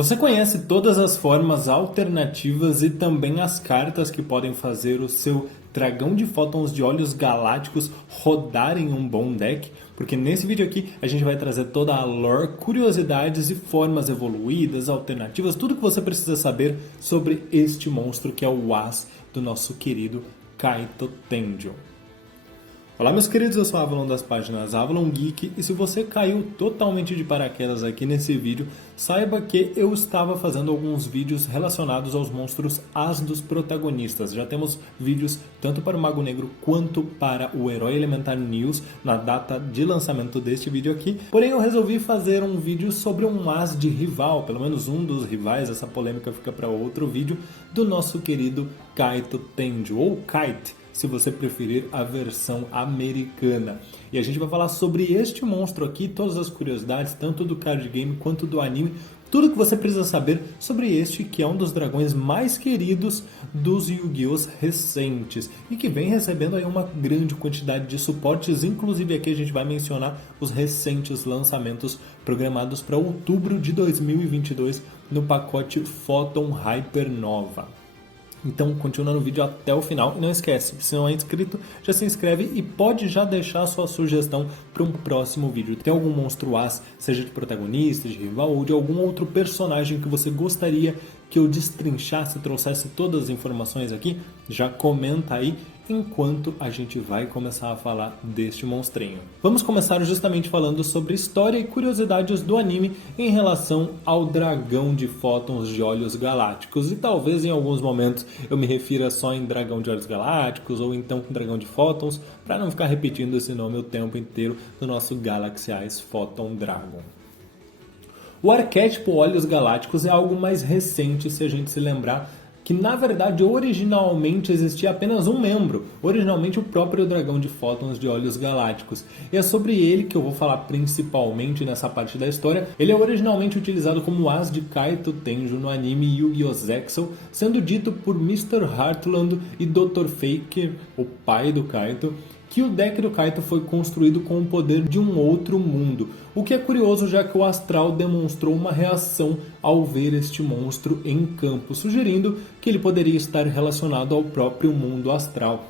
Você conhece todas as formas alternativas e também as cartas que podem fazer o seu dragão de fótons de olhos galácticos rodar em um bom deck? Porque nesse vídeo aqui a gente vai trazer toda a lore, curiosidades e formas evoluídas, alternativas, tudo que você precisa saber sobre este monstro que é o As do nosso querido Kaito Tenjo. Olá meus queridos, eu sou o Avalon das páginas Avalon Geek e se você caiu totalmente de paraquedas aqui nesse vídeo, saiba que eu estava fazendo alguns vídeos relacionados aos monstros As dos protagonistas. Já temos vídeos tanto para o Mago Negro quanto para o Herói Elementar News na data de lançamento deste vídeo aqui. Porém eu resolvi fazer um vídeo sobre um As de rival, pelo menos um dos rivais, essa polêmica fica para outro vídeo, do nosso querido Kaito Tenjo, ou Kite, se você preferir a versão americana. E a gente vai falar sobre este monstro aqui, todas as curiosidades, tanto do card game quanto do anime, tudo que você precisa saber sobre este, que é um dos dragões mais queridos dos Yu-Gi-Oh! Recentes e que vem recebendo aí uma grande quantidade de suportes, inclusive aqui a gente vai mencionar os recentes lançamentos programados para outubro de 2022 no pacote Photon Hypernova. Então continua no vídeo até o final e não esquece, se não é inscrito, já se inscreve e pode já deixar sua sugestão para um próximo vídeo. Tem algum monstro As, seja de protagonista, de rival ou de algum outro personagem que você gostaria que eu destrinchasse, trouxesse todas as informações aqui? Já comenta aí enquanto a gente vai começar a falar deste monstrinho. Vamos começar justamente falando sobre história e curiosidades do anime em relação ao dragão de fótons de olhos galácticos. E talvez em alguns momentos eu me refira só em dragão de olhos galácticos ou então dragão de fótons, para não ficar repetindo esse nome o tempo inteiro do nosso Galaxy Eyes Photon Dragon. O arquétipo Olhos Galácticos é algo mais recente, se a gente se lembrar que na verdade originalmente existia apenas um membro, originalmente o próprio dragão de fótons de olhos galácticos. E é sobre ele que eu vou falar principalmente nessa parte da história. Ele é originalmente utilizado como As de Kaito Tenjo no anime Yu-Gi-Oh! Zexal, sendo dito por Mr. Heartland e Dr. Faker, o pai do Kaito, que o deck do Kaito foi construído com o poder de um outro mundo. O que é curioso, já que o Astral demonstrou uma reação ao ver este monstro em campo, sugerindo que ele poderia estar relacionado ao próprio mundo astral.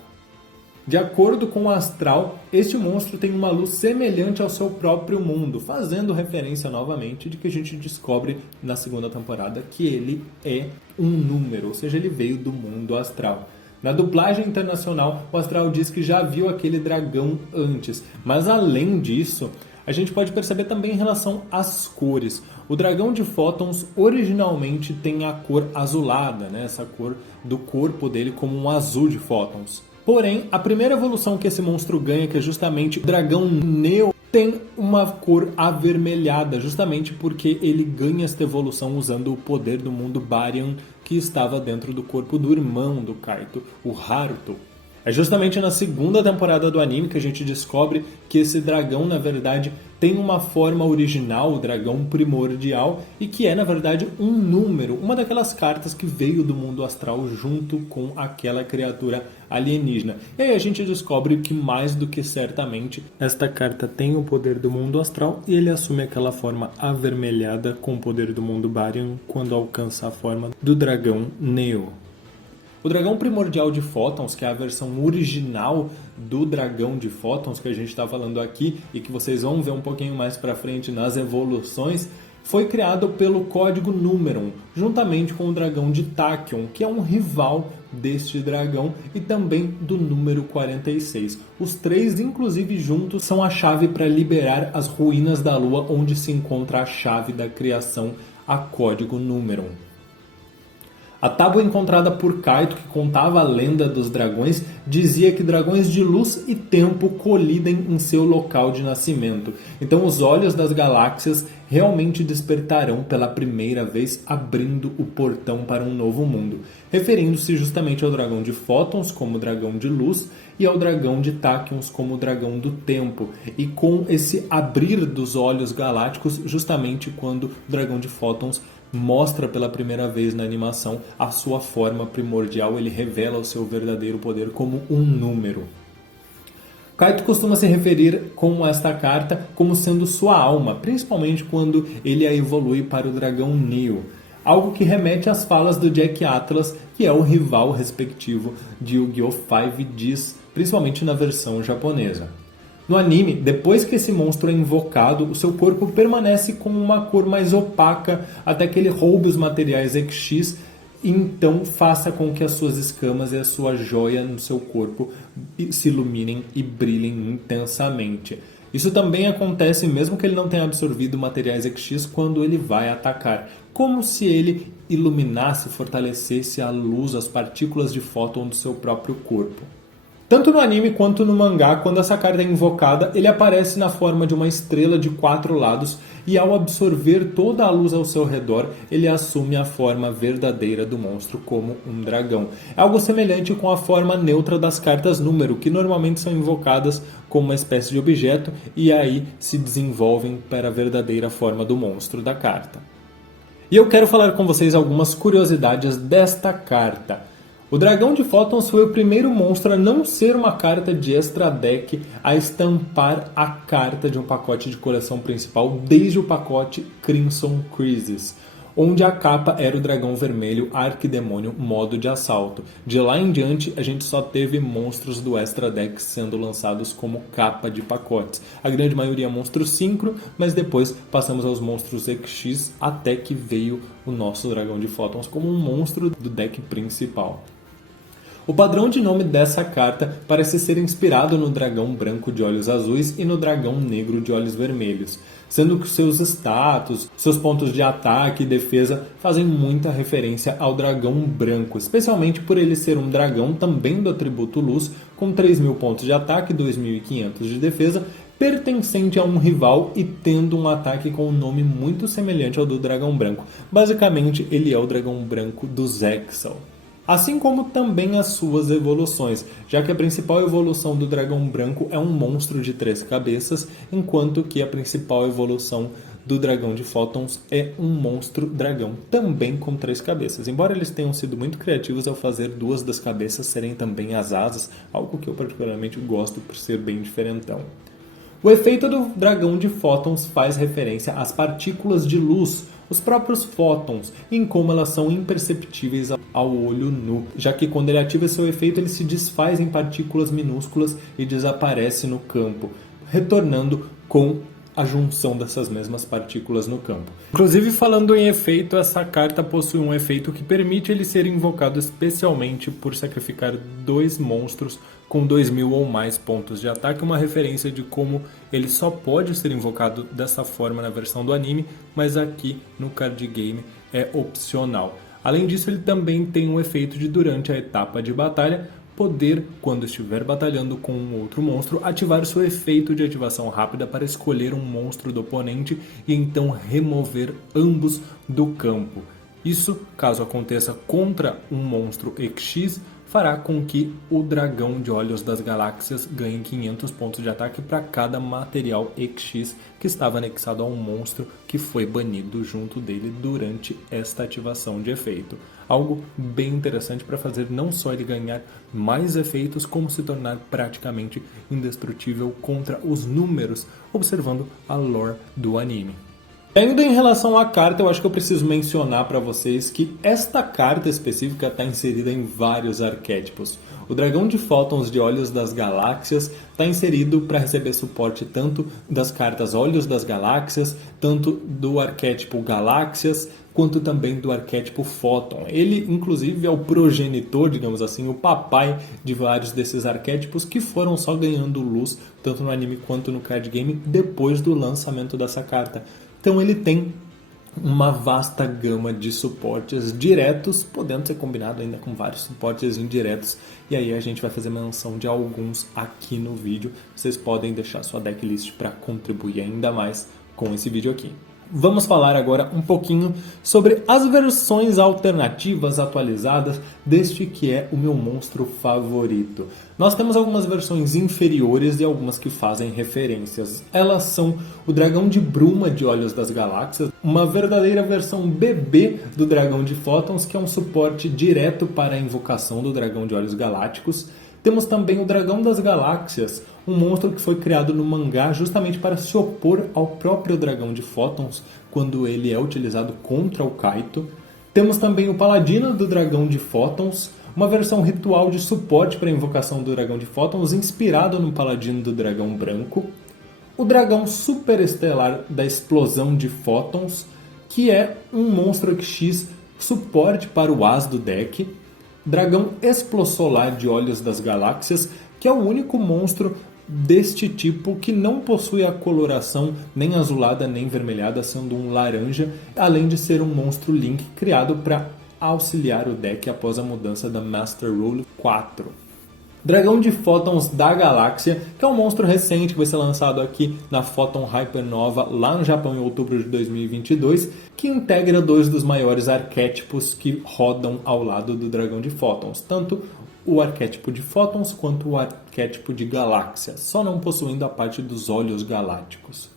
De acordo com o Astral, este monstro tem uma luz semelhante ao seu próprio mundo, fazendo referência novamente de que a gente descobre na segunda temporada que ele é um número, ou seja, ele veio do mundo astral. Na dublagem internacional, o Astral diz que já viu aquele dragão antes, mas além disso, a gente pode perceber também em relação às cores. O dragão de fótons originalmente tem a cor azulada, né? Essa cor do corpo dele como um azul de fótons. Porém, a primeira evolução que esse monstro ganha, que é justamente o dragão Neo, tem uma cor avermelhada, justamente porque ele ganha esta evolução usando o poder do mundo Baryon que estava dentro do corpo do irmão do Kaito, o Haruto. É justamente na segunda temporada do anime que a gente descobre que esse dragão, na verdade, tem uma forma original, o dragão primordial, e que é, na verdade, um número, uma daquelas cartas que veio do mundo astral junto com aquela criatura alienígena. E aí a gente descobre que, mais do que certamente, esta carta tem o poder do mundo astral e ele assume aquela forma avermelhada com o poder do mundo Baryon quando alcança a forma do dragão Neo. O dragão primordial de fótons, que é a versão original do dragão de fótons que a gente está falando aqui e que vocês vão ver um pouquinho mais para frente nas evoluções, foi criado pelo código Numeron, juntamente com o dragão de Tachyon, que é um rival deste dragão e também do número 46. Os três, inclusive juntos, são a chave para liberar as ruínas da lua, onde se encontra a chave da criação, a código Numeron. A tábua encontrada por Kaito, que contava a lenda dos dragões, dizia que dragões de luz e tempo colidem em seu local de nascimento. Então os olhos das galáxias realmente despertarão pela primeira vez, abrindo o portão para um novo mundo, referindo-se justamente ao dragão de fótons como dragão de luz e ao dragão de Tachyons como dragão do tempo, e com esse abrir dos olhos galácticos justamente quando o dragão de fótons mostra pela primeira vez na animação a sua forma primordial, ele revela o seu verdadeiro poder como um número. Kaito costuma se referir com esta carta como sendo sua alma, principalmente quando ele a evolui para o dragão Neo. algo que remete às falas do Jack Atlas, que é o rival respectivo de Yu-Gi-Oh! 5Ds, principalmente na versão japonesa. No anime, depois que esse monstro é invocado, o seu corpo permanece com uma cor mais opaca até que ele roube os materiais EX, e então faça com que as suas escamas e a sua joia no seu corpo se iluminem e brilhem intensamente. Isso também acontece mesmo que ele não tenha absorvido materiais EX quando ele vai atacar, como se ele iluminasse e fortalecesse a luz, as partículas de fóton do seu próprio corpo. Tanto no anime quanto no mangá, quando essa carta é invocada, ele aparece na forma de uma estrela de 4 lados e ao absorver toda a luz ao seu redor, ele assume a forma verdadeira do monstro como um dragão. É algo semelhante com a forma neutra das cartas número, que normalmente são invocadas como uma espécie de objeto e aí se desenvolvem para a verdadeira forma do monstro da carta. E eu quero falar com vocês algumas curiosidades desta carta. O Dragão de Fótons foi o primeiro monstro a não ser uma carta de extra deck a estampar a carta de um pacote de coleção principal desde o pacote Crimson Crisis, onde a capa era o dragão vermelho Arquidemônio modo de assalto. De lá em diante, a gente só teve monstros do extra deck sendo lançados como capa de pacotes. A grande maioria monstro sincro, mas depois passamos aos monstros EX até que veio o nosso Dragão de Fótons como um monstro do deck principal. O padrão de nome dessa carta parece ser inspirado no dragão branco de olhos azuis e no dragão negro de olhos vermelhos, sendo que seus status, seus pontos de ataque e defesa fazem muita referência ao dragão branco, especialmente por ele ser um dragão também do atributo luz, com 3.000 pontos de ataque e 2.500 de defesa, pertencente a um rival e tendo um ataque com um nome muito semelhante ao do dragão branco. Basicamente, ele é o dragão branco do Zexal. Assim como também as suas evoluções, já que a principal evolução do dragão branco é um monstro de 3 cabeças, enquanto que a principal evolução do dragão de Fótons é um monstro dragão, também com 3 cabeças. Embora eles tenham sido muito criativos ao fazer 2 das cabeças serem também as asas, algo que eu particularmente gosto por ser bem diferentão. O efeito do dragão de fótons faz referência às partículas de luz, os próprios fótons, em como elas são imperceptíveis ao olho nu, já que quando ele ativa seu efeito ele se desfaz em partículas minúsculas e desaparece no campo, retornando com a junção dessas mesmas partículas no campo. Inclusive, falando em efeito, essa carta possui um efeito que permite ele ser invocado especialmente por sacrificar 2 monstros com 2.000 ou mais pontos de ataque, uma referência de como ele só pode ser invocado dessa forma na versão do anime, mas aqui no card game é opcional. Além disso, ele também tem um efeito de, durante a etapa de batalha, poder, quando estiver batalhando com um outro monstro, ativar seu efeito de ativação rápida para escolher um monstro do oponente e então remover ambos do campo. Isso, caso aconteça contra um monstro EX, fará com que o Dragão de Olhos das Galáxias ganhe 500 pontos de ataque para cada material EX que estava anexado a um monstro que foi banido junto dele durante esta ativação de efeito. Algo bem interessante para fazer não só ele ganhar mais efeitos, como se tornar praticamente indestrutível contra os números, observando a lore do anime. Ainda em relação à carta, eu acho que eu preciso mencionar para vocês que esta carta específica está inserida em vários arquétipos. O Dragão de Fótons de Olhos das Galáxias está inserido para receber suporte tanto das cartas Olhos das Galáxias, tanto do arquétipo Galáxias, quanto também do arquétipo Fóton. Ele, inclusive, é o progenitor, digamos assim, o papai de vários desses arquétipos que foram só ganhando luz, tanto no anime quanto no card game, depois do lançamento dessa carta. Então ele tem uma vasta gama de suportes diretos, podendo ser combinado ainda com vários suportes indiretos. E aí a gente vai fazer menção de alguns aqui no vídeo. Vocês podem deixar sua decklist para contribuir ainda mais com esse vídeo aqui. Vamos falar agora um pouquinho sobre as versões alternativas atualizadas deste que é o meu monstro favorito. Nós temos algumas versões inferiores e algumas que fazem referências. Elas são o Dragão de Bruma de Olhos das Galáxias, uma verdadeira versão bebê do Dragão de Fótons, que é um suporte direto para a invocação do Dragão de Olhos Galácticos. Temos também o Dragão das Galáxias, um monstro que foi criado no mangá justamente para se opor ao próprio Dragão de Fótons quando ele é utilizado contra o Kaito. Temos também o Paladino do Dragão de Fótons, uma versão ritual de suporte para a invocação do Dragão de Fótons, inspirado no Paladino do Dragão Branco. O Dragão Superestelar da Explosão de Fótons, que é um monstro X suporte para o As do deck. Dragão Explossolar de Olhos das Galáxias, que é o único monstro deste tipo que não possui a coloração nem azulada nem vermelhada, sendo um laranja, além de ser um monstro Link criado para auxiliar o deck após a mudança da Master Rule 4. Dragão de Fótons da Galáxia, que é um monstro recente que vai ser lançado aqui na Photon Hypernova lá no Japão em outubro de 2022, que integra dois dos maiores arquétipos que rodam ao lado do Dragão de Fótons, tanto o arquétipo de Fótons quanto o arquétipo de Galáxia, só não possuindo a parte dos olhos galácticos.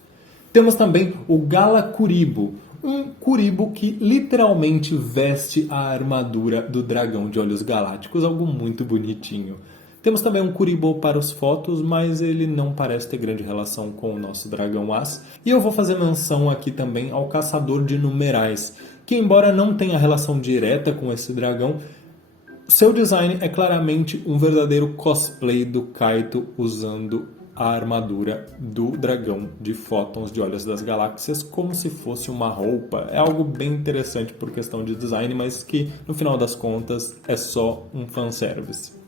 Temos também o Galakuribo, um Kuribo que literalmente veste a armadura do Dragão de Olhos Galácticos, algo muito bonitinho. Temos também um Kuribo para os Photos, mas ele não parece ter grande relação com o nosso Dragão As. E eu vou fazer menção aqui também ao Caçador de Numerais, que embora não tenha relação direta com esse dragão, seu design é claramente um verdadeiro cosplay do Kaito usando a armadura do Dragão de Fótons de Olhos das Galáxias como se fosse uma roupa. É algo bem interessante por questão de design, mas que no final das contas é só um fanservice.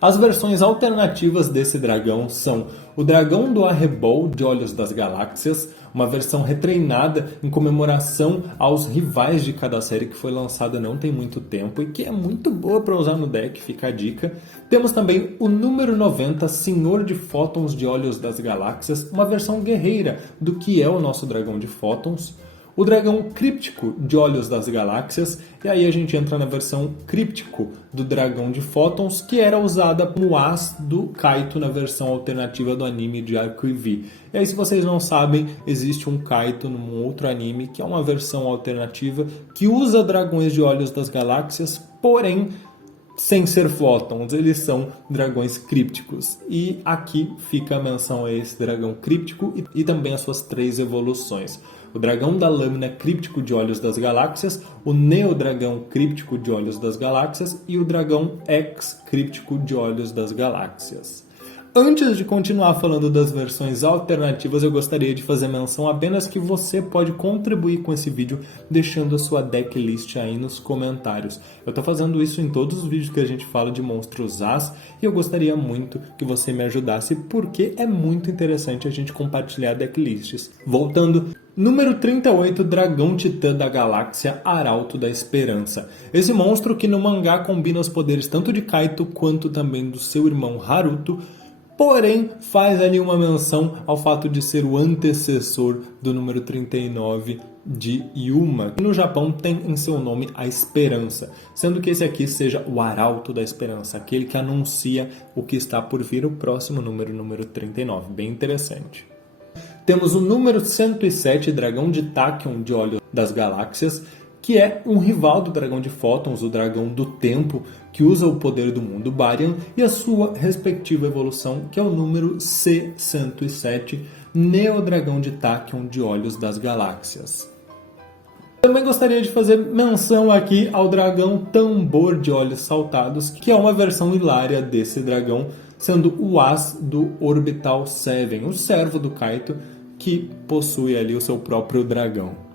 As versões alternativas desse dragão são o Dragão do Arrebol de Olhos das Galáxias, uma versão retreinada em comemoração aos rivais de cada série que foi lançada não tem muito tempo e que é muito boa para usar no deck, fica a dica. Temos também o número 90, Senhor de Fótons de Olhos das Galáxias, uma versão guerreira do que é o nosso Dragão de Fótons. O Dragão Críptico de Olhos das Galáxias, e aí a gente entra na versão Críptico do Dragão de Fótons, que era usada como As do Kaito na versão alternativa do anime de Arco-E-V. E aí, se vocês não sabem, existe um Kaito num outro anime, que é uma versão alternativa, que usa Dragões de Olhos das Galáxias, porém sem ser Fótons, eles são dragões crípticos. E aqui fica a menção a esse dragão críptico e também as suas 3 evoluções. O Dragão da Lâmina Críptico de Olhos das Galáxias, o Neodragão Críptico de Olhos das Galáxias e o Dragão X Críptico de Olhos das Galáxias. Antes de continuar falando das versões alternativas, eu gostaria de fazer menção apenas que você pode contribuir com esse vídeo deixando a sua decklist aí nos comentários. Eu estou fazendo isso em todos os vídeos que a gente fala de monstros As e eu gostaria muito que você me ajudasse porque é muito interessante a gente compartilhar decklists. Voltando, número 38, Dragão Titã da Galáxia, Arauto da Esperança. Esse monstro que no mangá combina os poderes tanto de Kaito quanto também do seu irmão Haruto, porém faz ali uma menção ao fato de ser o antecessor do número 39 de Yuma, que no Japão tem em seu nome a Esperança, sendo que esse aqui seja o Arauto da Esperança, aquele que anuncia o que está por vir, o próximo número 39, bem interessante. Temos o número 107, Dragão de Tachyon de Olhos das Galáxias, que é um rival do Dragão de Fótons, o Dragão do Tempo, que usa o poder do mundo Barian, e a sua respectiva evolução, que é o número C107, Neodragão de Tachyon de Olhos das Galáxias. Também gostaria de fazer menção aqui ao Dragão Tambor de Olhos Saltados, que é uma versão hilária desse dragão, sendo o As do Orbital 7, o servo do Kaito, que possui ali o seu próprio dragão.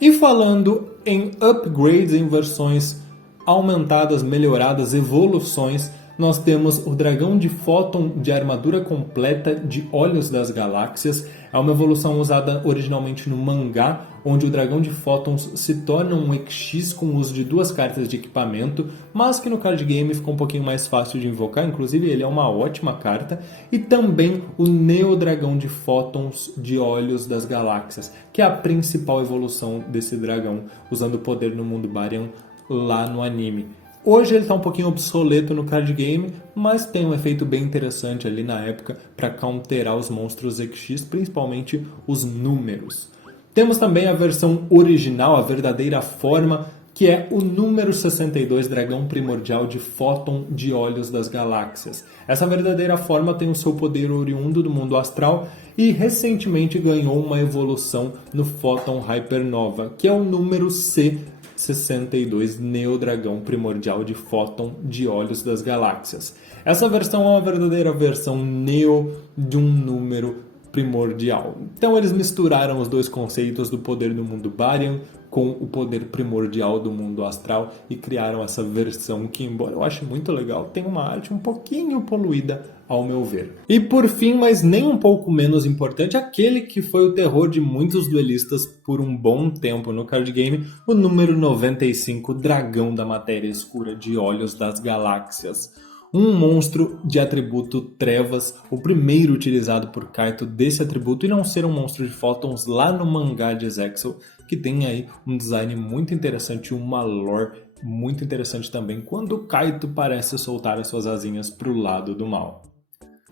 E falando em upgrades, em versões aumentadas, melhoradas, evoluções, nós temos o Dragão de Fóton de Armadura Completa de Olhos das Galáxias. É uma evolução usada originalmente no mangá, onde o Dragão de Fótons se torna um EX com o uso de 2 cartas de equipamento, mas que no card game ficou um pouquinho mais fácil de invocar, inclusive ele é uma ótima carta. E também o Neodragão de Fótons de Olhos das Galáxias, que é a principal evolução desse dragão, usando o poder no mundo Barian lá no anime. Hoje ele está um pouquinho obsoleto no card game, mas tem um efeito bem interessante ali na época para counterar os monstros EX, principalmente os números. Temos também a versão original, a verdadeira forma, que é o número 62, Dragão Primordial de Fóton de Olhos das Galáxias. Essa verdadeira forma tem o seu poder oriundo do mundo astral e recentemente ganhou uma evolução no Photon Hypernova, que é o número C 62 Neodragão Primordial de Fóton de Olhos das Galáxias. Essa versão é uma verdadeira versão Neo de um número primordial. Então eles misturaram os dois conceitos do poder do mundo Barian com o poder primordial do mundo astral e criaram essa versão que, embora eu ache muito legal, tem uma arte um pouquinho poluída ao meu ver. E por fim, mas nem um pouco menos importante, aquele que foi o terror de muitos duelistas por um bom tempo no card game, o número 95, Dragão da Matéria Escura de Olhos das Galáxias. Um monstro de atributo Trevas, o primeiro utilizado por Kaito desse atributo, e não ser um monstro de fótons lá no mangá de Zexal, que tem aí um design muito interessante e uma lore muito interessante também, quando Kaito parece soltar as suas asinhas para o lado do mal.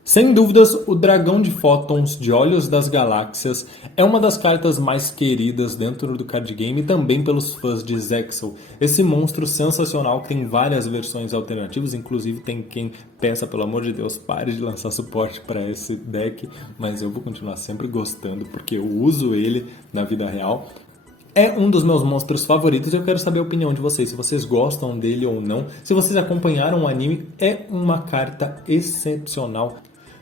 Sem dúvidas, o Dragão de Fótons de Olhos das Galáxias é uma das cartas mais queridas dentro do card game e também pelos fãs de Zexal. Esse monstro sensacional tem várias versões alternativas, inclusive tem quem peça, pelo amor de Deus, pare de lançar suporte para esse deck, mas eu vou continuar sempre gostando porque eu uso ele na vida real. É um dos meus monstros favoritos e eu quero saber a opinião de vocês, se vocês gostam dele ou não. Se vocês acompanharam o anime, é uma carta excepcional.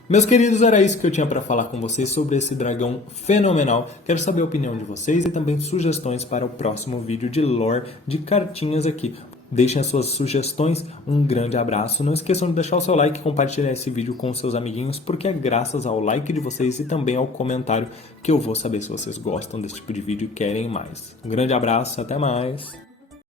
Meus queridos, era isso que eu tinha para falar com vocês sobre esse dragão fenomenal. Quero saber a opinião de vocês e também sugestões para o próximo vídeo de lore de cartinhas aqui. Deixem as suas sugestões, um grande abraço. Não esqueçam de deixar o seu like e compartilhar esse vídeo com seus amiguinhos, porque é graças ao like de vocês e também ao comentário que eu vou saber se vocês gostam desse tipo de vídeo e querem mais. Um grande abraço, até mais!